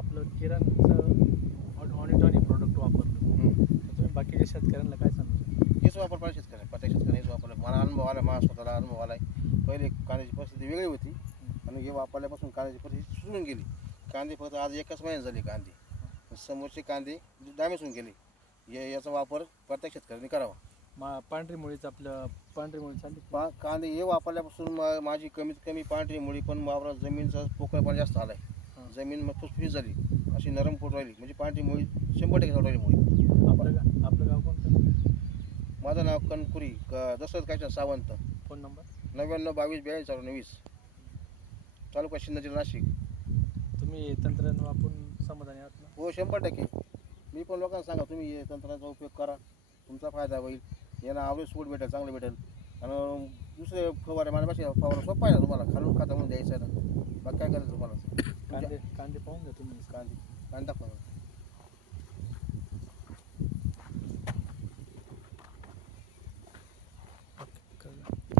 आपलं किराणचं ऑनिटॉनिक प्रोडक्ट वापरलं, तर तुम्ही बाकीच्या शेतकऱ्यांना काय सांगू? हेच वापर पाहिजे शेतकऱ्या, प्रत्येक शेतकऱ्याने हेच वापरलं. मला अनुभव आला, मला स्वतःला अनुभव आला आहे. पहिले कांद्याची परिस्थिती वेगळी होती आणि हे वापरल्यापासून कांद्याची परिस्थिती सुधरून गेली. कांदे फक्त आज एकच महिन्यात झाले कांदे, समोरचे कांदे डॅमेज होऊन गेले. याचा वापर प्रत्येक शेतकऱ्यांनी करावा. पांढरी मुळीच आपलं पांढरी मुळी चालली. कांदे हे वापरल्यापासून माझी कमीत कमी पांढरी मुळी पण वावरात जमीनचा पोकळपणा जास्त आला आहे. जमीन मग फुसफुशीत झाली, अशी नरम पोट राहिली, म्हणजे पांढरी मुळी 100% राहिली मुळी. आपलं गाव कोणतं? माझं नाव कनकुरी दशरथ कायच्या सावंत. Phone number? 99 22 42 तालुका सिन्नर, जिल्हा नाशिक. तुम्ही हे तंत्रज्ञान वापरून समाधानी आहात ना? हो, 100%. मी पण लोकांना सांगा, तुम्ही हे तंत्रज्ञानाचा उपयोग करा, तुमचा फायदा होईल. यांना आवडेल, सूट भेटेल, चांगलं भेटेल. आणि दुसरे फवारे माझ्यापाशी फवारा सोपा आहे ना तुम्हाला, खालून खाता म्हणून द्यायचं आहे ना. बाकी काय करायचं तुम्हाला? कांदे पाहून घ्या तुम्ही. कांदे दाखवा.